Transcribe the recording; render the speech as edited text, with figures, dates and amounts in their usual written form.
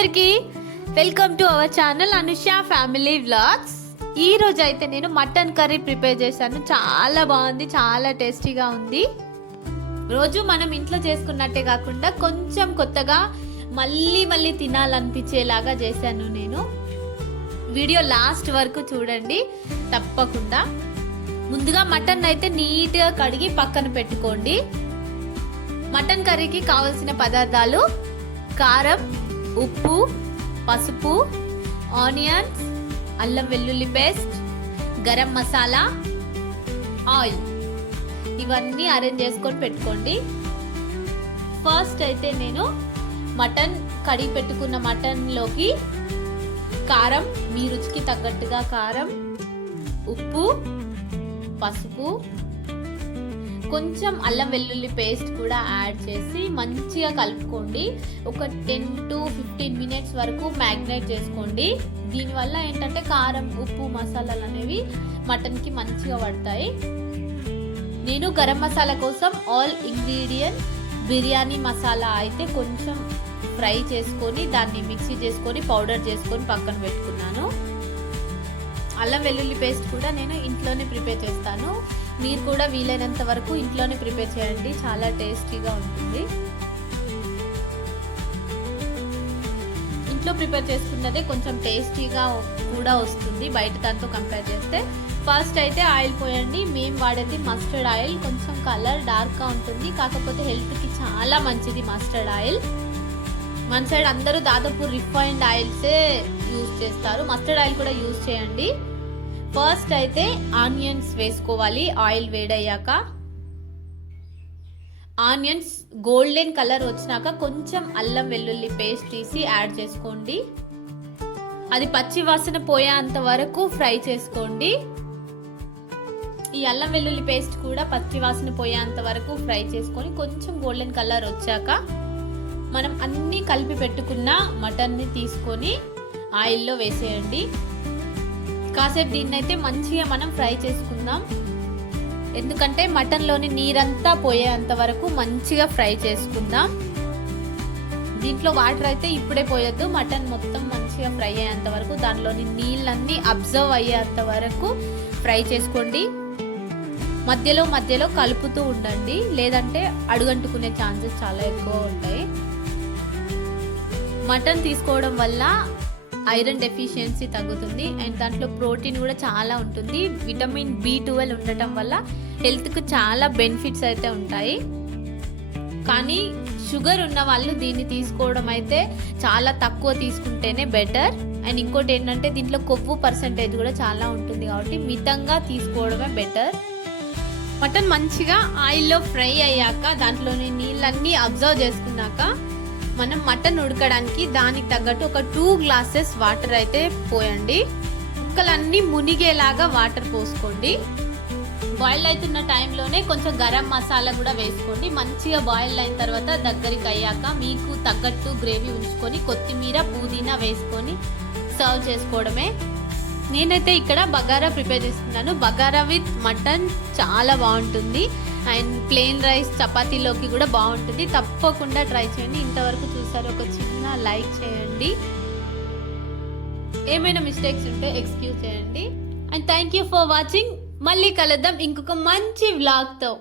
అందరికీ welcome to our channel Anusha family vlogs. ఈ రోజు అయితే నేను మటన్ కర్రీ ప్రిపేర్ చేశాను. చాలా బాగుంది, చాలా టేస్టీగా ఉంది. రోజు మనం ఇంట్లో చేసుకున్నట్టే కాకుండా కొంచెం కొత్తగా మళ్ళీ తినాలనిపించేలాగా చేశాను నేను. వీడియో లాస్ట్ వరకు చూడండి తప్పకుండా. ముందుగా మటన్ అయితే నీట్గా కడిగి పక్కన పెట్టుకోండి. మటన్ కర్రీకి కావలసిన పదార్థాలు: కారం, ఉప్పు, పసుపు, ఆనియన్స్, అల్లం వెల్లుల్లి పేస్ట్, గరం మసాలా, ఆయిల్. ఇవన్నీ అరేంజ్ చేసుకొని పెట్టుకోండి. ఫస్ట్ అయితే నేను మటన్ కడిగి పెట్టుకున్న మటన్లోకి కారం, మీ రుచికి తగ్గట్టుగా కారం, ఉప్పు, పసుపు, కొంచెం అల్లం వెల్లుల్లి పేస్ట్ కూడా యాడ్ చేసి మంచిగా కలుపుకోండి. ఒక 10 to 15 మినిట్స్ వరకు మ్యాగ్నేట్ చేసుకోండి. దీనివల్ల ఏంటంటే కారం, ఉప్పు, మసాలాలు అనేవి మటన్కి మంచిగా పడతాయి. నేను గరం మసాలా కోసం ఆల్ ఇంగ్రీడియంట్ బిర్యానీ మసాలా అయితే కొంచెం ఫ్రై చేసుకొని దాన్ని మిక్సీ చేసుకొని పౌడర్ చేసుకొని పక్కన పెట్టుకున్నాను. అల్లం వెల్లుల్లి పేస్ట్ కూడా నేను ఇంట్లోనే ప్రిపేర్ చేస్తాను. మీరు కూడా వీలైనంత వరకు ఇంట్లోనే ప్రిపేర్ చేయండి, చాలా టేస్టీగా ఉంటుంది. ఇంట్లో ప్రిపేర్ చేసుకున్నదే కొంచెం టేస్టీగా కూడా వస్తుంది బయట దాంతో కంపేర్ చేస్తే. ఫస్ట్ అయితే ఆయిల్ పోయండి. మేము వాడేది మస్టర్డ్ ఆయిల్. కొంచెం కలర్ డార్క్గా ఉంటుంది, కాకపోతే హెల్త్కి చాలా మంచిది మస్టర్డ్ ఆయిల్. మన సైడ్ అందరూ దాదాపు రిఫైన్డ్ ఆయిల్సే యూజ్ చేస్తారు. మస్టర్డ్ ఆయిల్ కూడా యూజ్ చేయండి. ఫస్ట్ అయితే ఆనియన్స్ వేసుకోవాలి. ఆయిల్ వేడయ్యాక ఆనియన్స్ గోల్డెన్ కలర్ వచ్చినాక కొంచెం అల్లం వెల్లుల్లి పేస్ట్ తీసి యాడ్ చేసుకోండి. అది పచ్చి వాసన పోయేంత వరకు ఫ్రై చేసుకోండి. ఈ అల్లం వెల్లుల్లి పేస్ట్ కూడా పచ్చి వాసన పోయేంత వరకు ఫ్రై చేసుకొని కొంచెం గోల్డెన్ కలర్ వచ్చాక మనం అన్నీ కలిపి పెట్టుకున్న మటన్ని తీసుకొని ఆయిల్లో వేసేయండి. కాసేపు దీన్ని అయితే మంచిగా మనం ఫ్రై చేసుకుందాం. ఎందుకంటే మటన్లోని నీరంతా పోయేంత వరకు మంచిగా ఫ్రై చేసుకుందాం. దీంట్లో వాటర్ అయితే ఇప్పుడే పోయొద్దు. మటన్ మొత్తం మంచిగా ఫ్రై అయ్యేంత వరకు, దానిలోని నీళ్ళన్నీ అబ్జర్వ్ అయ్యేంత వరకు ఫ్రై చేసుకోండి. మధ్యలో కలుపుతూ ఉండండి, లేదంటే అడుగంటుకునే ఛాన్సెస్ చాలా ఎక్కువ ఉంటాయి. మటన్ తీసుకోవడం వల్ల ఐరన్ డెఫిషియన్సీ తగ్గుతుంది అండ్ దాంట్లో ప్రోటీన్ కూడా చాలా ఉంటుంది. విటమిన్ B12 ఉండటం వల్ల హెల్త్కు చాలా బెనిఫిట్స్ అయితే ఉంటాయి. కానీ షుగర్ ఉన్న వాళ్ళు దీన్ని తీసుకోవడం అయితే చాలా తక్కువ తీసుకుంటేనే బెటర్. అండ్ ఇంకోటి ఏంటంటే దీంట్లో కొవ్వు పర్సెంటేజ్ కూడా చాలా ఉంటుంది, కాబట్టి మితంగా తీసుకోవడమే బెటర్. మటన్ మంచిగా ఆయిల్లో ఫ్రై అయ్యాక దాంట్లోని నీళ్ళన్నీ అబ్జర్వ్ చేసుకున్నాక మనం మటన్ ఉడకడానికి దానికి తగ్గట్టు ఒక 2 గ్లాసెస్ వాటర్ అయితే పోయండి. ముక్కలన్నీ మునిగేలాగా వాటర్ పోసుకోండి. బాయిల్ అవుతున్న టైంలోనే కొంచెం గరం మసాలా కూడా వేసుకోండి. మంచిగా బాయిల్ అయిన తర్వాత దగ్గరికి అయ్యాక మీకు తగ్గట్టు గ్రేవీ ఉంచుకొని కొత్తిమీర, పుదీనా వేసుకొని సర్వ్ చేసుకోవడమే. నేనైతే ఇక్కడ బగారా ప్రిపేర్ చేస్తున్నాను. బగారా విత్ మటన్ చాలా బాగుంటుంది అండ్ ప్లెయిన్ రైస్, చపాతీలోకి కూడా బాగుంటుంది. తప్పకుండా ట్రై చేయండి. ఇంతవరకు చూసారు, ఒక చిన్న లైక్ చేయండి. ఏమైనా మిస్టేక్స్ ఉంటే ఎక్స్క్యూజ్ చేయండి. And thank you for watching. మళ్ళీ కలుద్దాం ఇంకొక మంచి వ్లాగ్తో.